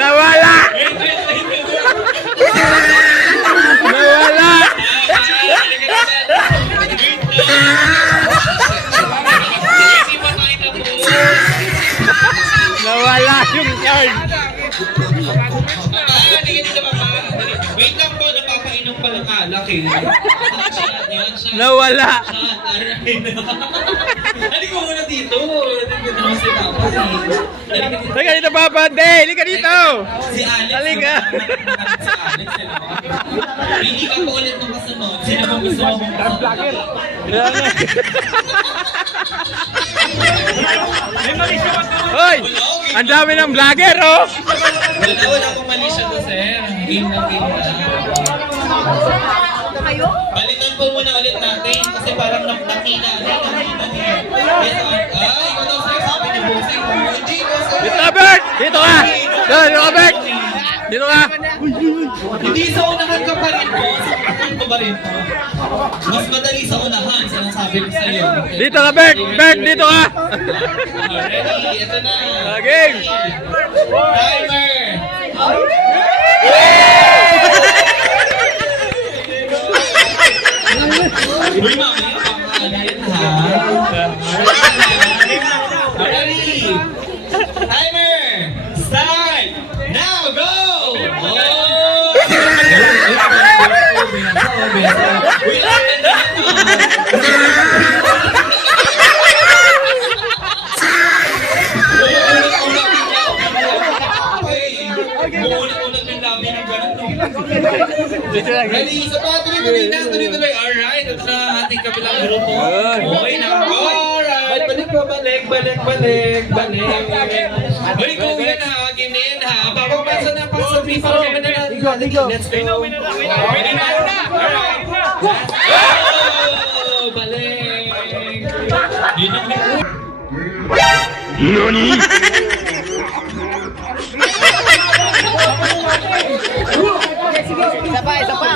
Nawala! Nawala! Nawala yung card. Wait lang po, napapainom pa ng alak eh. Nawala. Halika muna dito. Halika dito, Papa. Hindi, halika dito. Si Alex. Halika. Si Alex. Hindi ka po ulit ng kasunod. Sino bang gusto mo mong kasunod? Hoy! Ang dami ng vlogger, oh! Wala akong mali siya to, sir. Game na. Balikan po muna ulit natin kasi parang nakina niya. Ikaw daw sir, sabi ni Bossing. Hindi ko sir. Dito ka, Bert! Dito ka! Dito ka, Bert! Dito ka! Hindi sa unahan ka pa rin po. Sa unahan ko ba rin po? Mas madali sa unahan, sinasabi ko sa iyo. Dito ka, Bert! Bert, dito ka! Ready? Ito na. Game! Timer! Uy, mamaya pakakalit ha. Ready? Timer! Start! Now, go! Ulit-ulit yung labi ng gano'n. Ready? Isa pa, tuloy-tuloy na, tuloy-tuloy. Alright, ito na ating kabilang grupo. Okay na. Alright, balik. Uy, go yan ha, game na yan ha. Papapasa na, pasa 3, 4, 7 na natin. Let's go. Ready na. Alright. Oh, balik. Yun ang grupo. NANI?! Isa pa!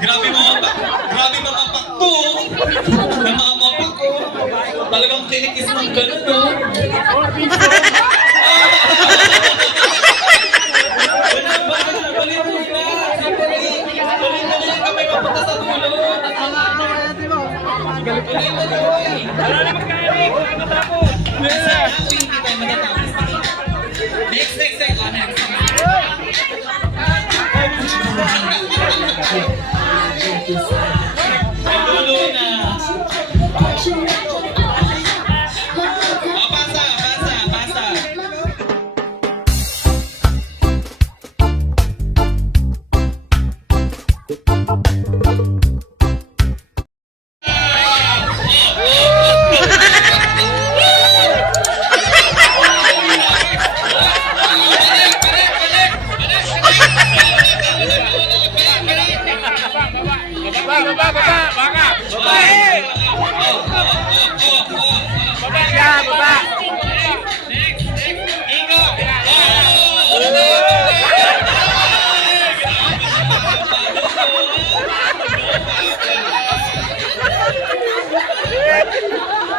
Grabe mga pakto. Na mga pakto. Talagang kinikis ng gano'n, no? Balik kamay mapunta sa dulo.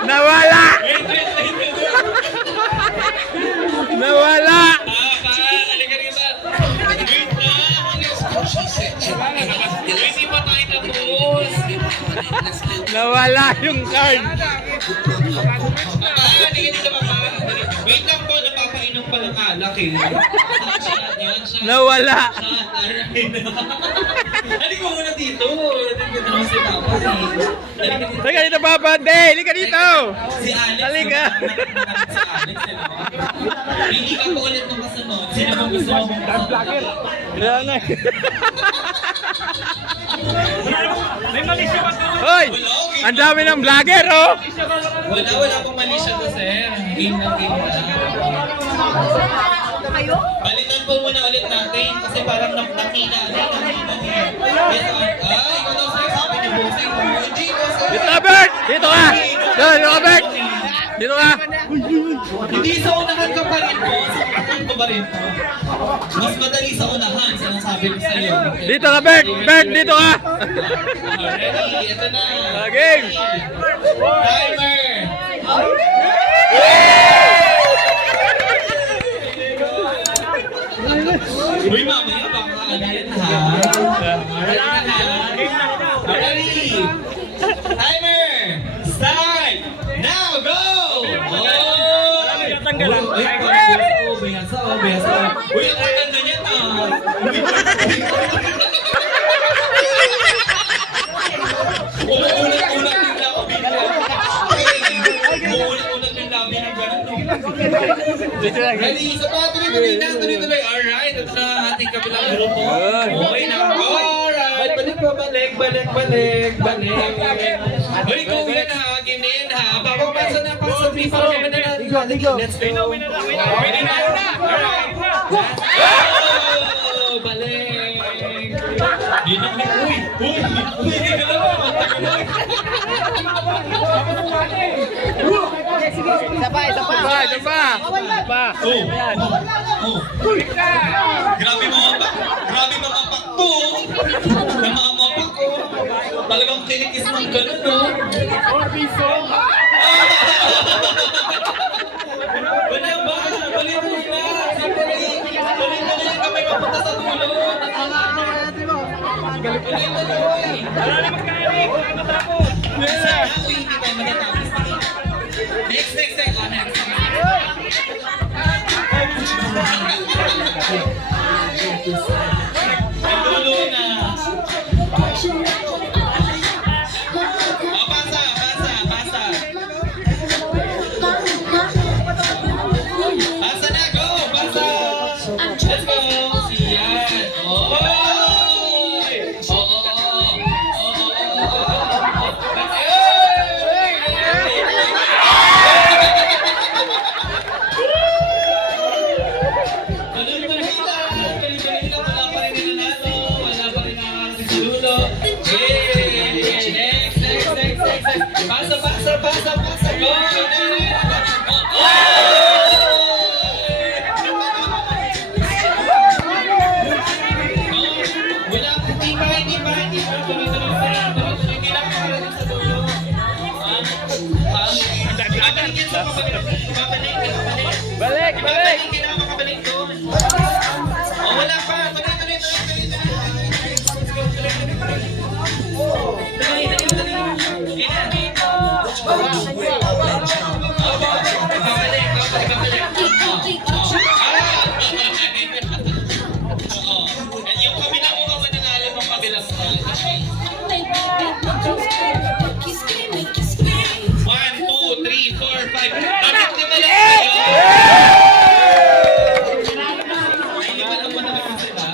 Nawala! Nawala! Nawala yung card. Wait lang po, napapainom palang alak eh. Shot yan, shot. Nawala. Shot, alright. Halika muna dito. Halika naman si Papa eh. Halika dito. Halika dito, Papa. Hindi, halika dito. Si Alex. Halika. Si Alex, hindi ka pa ulit nung kasunod. Sino bang gusto mo mong kasunod? Kaya nga. Hoy! Ang dami ng vlogger, oh! Wala pong mali siya to, sir. Game na. Balikan po muna ulit natin kasi parang nakina. Yes, ikaw daw, sir. Sabi ni Bossing. Hindi ko, sir. Dito ka, Bert! Dito ka! Dito ka, Bert! Dito ka! Hindi sa unahan ka pa rin po. Sa unahan ko pa rin po. Mas madali sa unahan. Sinasabi ko sa iyo. Dito ka, Bert! Bert, dito ka! Ready? Ito na. Game! Timer! Uy, mamaya baka ano yan ha? Ready? Timer! Start! Now, go! Besa. Uy, ang ganda niya na. Ulat-ulat bigla ako bigla. Ulat-ulat yung labi ng gano'n. Ready? Isa pa, tuloy-tuloy. Alright, ito na ating kabilang grupo. Okay na. Alright, balik. Uy, go yan ha. Game na yan ha. Papapasa na. Let's go. Ready na. Alright. Oh, balik. Yun ang uy. Hindi ka lang. Isa pa! Grabe mga pakto. Talagang kinikis ng gano'n, no? Wala ba? Balik na. Balik na kami mapunta sa dulo. Tuloy. Uy, hindi tayo matatapos. Next. Dulo na. Pasa. Pasa na, go! Pasa! Let's go! Siyan! Oy! Tuloy-tuloy lang. Wala pa rin nanalo. Wala pa rin nakakarating sa dulo. Next. Pasa. Go! Wala, hindi pa. Tuloy-tuloy pa rin. Hindi lang makarating sa dulo. Babalik yan sa babalik. Balik! Hindi na makabalik doon. Wala pa. Tuloy. Yung kabilang mo ka mananalo ng kabilang mo. 1, 2, 3, 4, 5. Bakit di ba lang kayo? Hindi ba lang mananalo sila?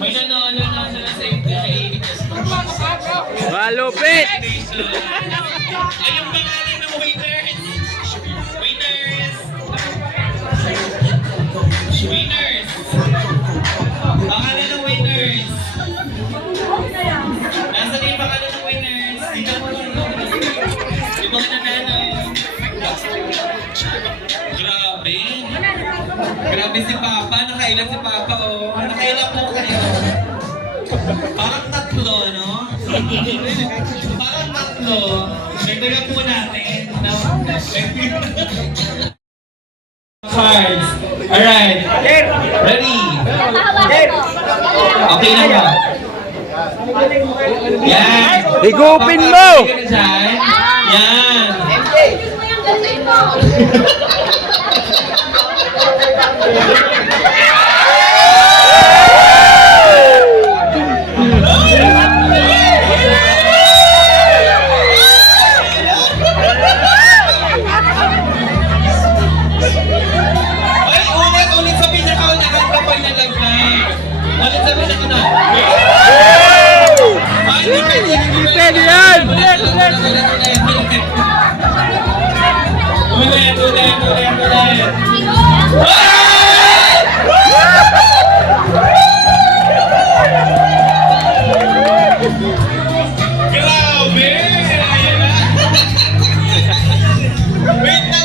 May nanalo na sila sa inyo. Malupit! Ay, yung pangalan ng winners! Pangalan ng winners! Nasaan na yung pangalan ng winners? Tingnan mo yung mga nanalo. Grabe si Papa. Nakailan si Papa, oh. Nakailan po kayo. Parang tatlo, no? Parang tatlo. Nagdagan po natin. Cards. Alright. Ready? Okay na ba? Yan. Higupin mo! Yan. Ay, ulit sa pinakaunahan kapag nalaglag. Ulit sa pinakaunahan. Ay, hindi Pwede yan! Ulit. Grabe! Ayan na. Wait na.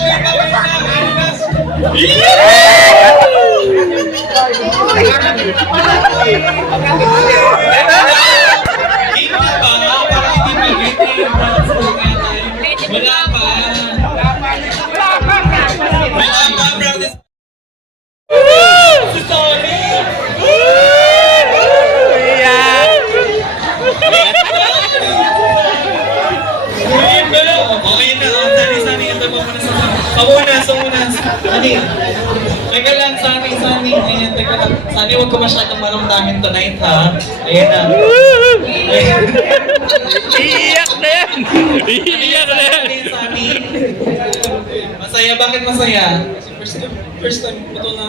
Game na ba? Parang hindi mag-game. Wala pa. Wala pa, brother. Si Tony! Okay na, Sani, ito mo muna sa Pamunas. Sani, teka lang, Sani. Ayan, teka lang. Sani, huwag ko masyadong maramdamin tonight, ha? Ayan na. Iiyak na yan! Iiyak na yan! Sani. Masaya, bakit masaya? First time ko ito na...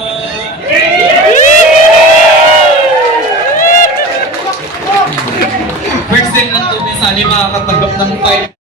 First time lang ito ni Sani makakatanggap ng 5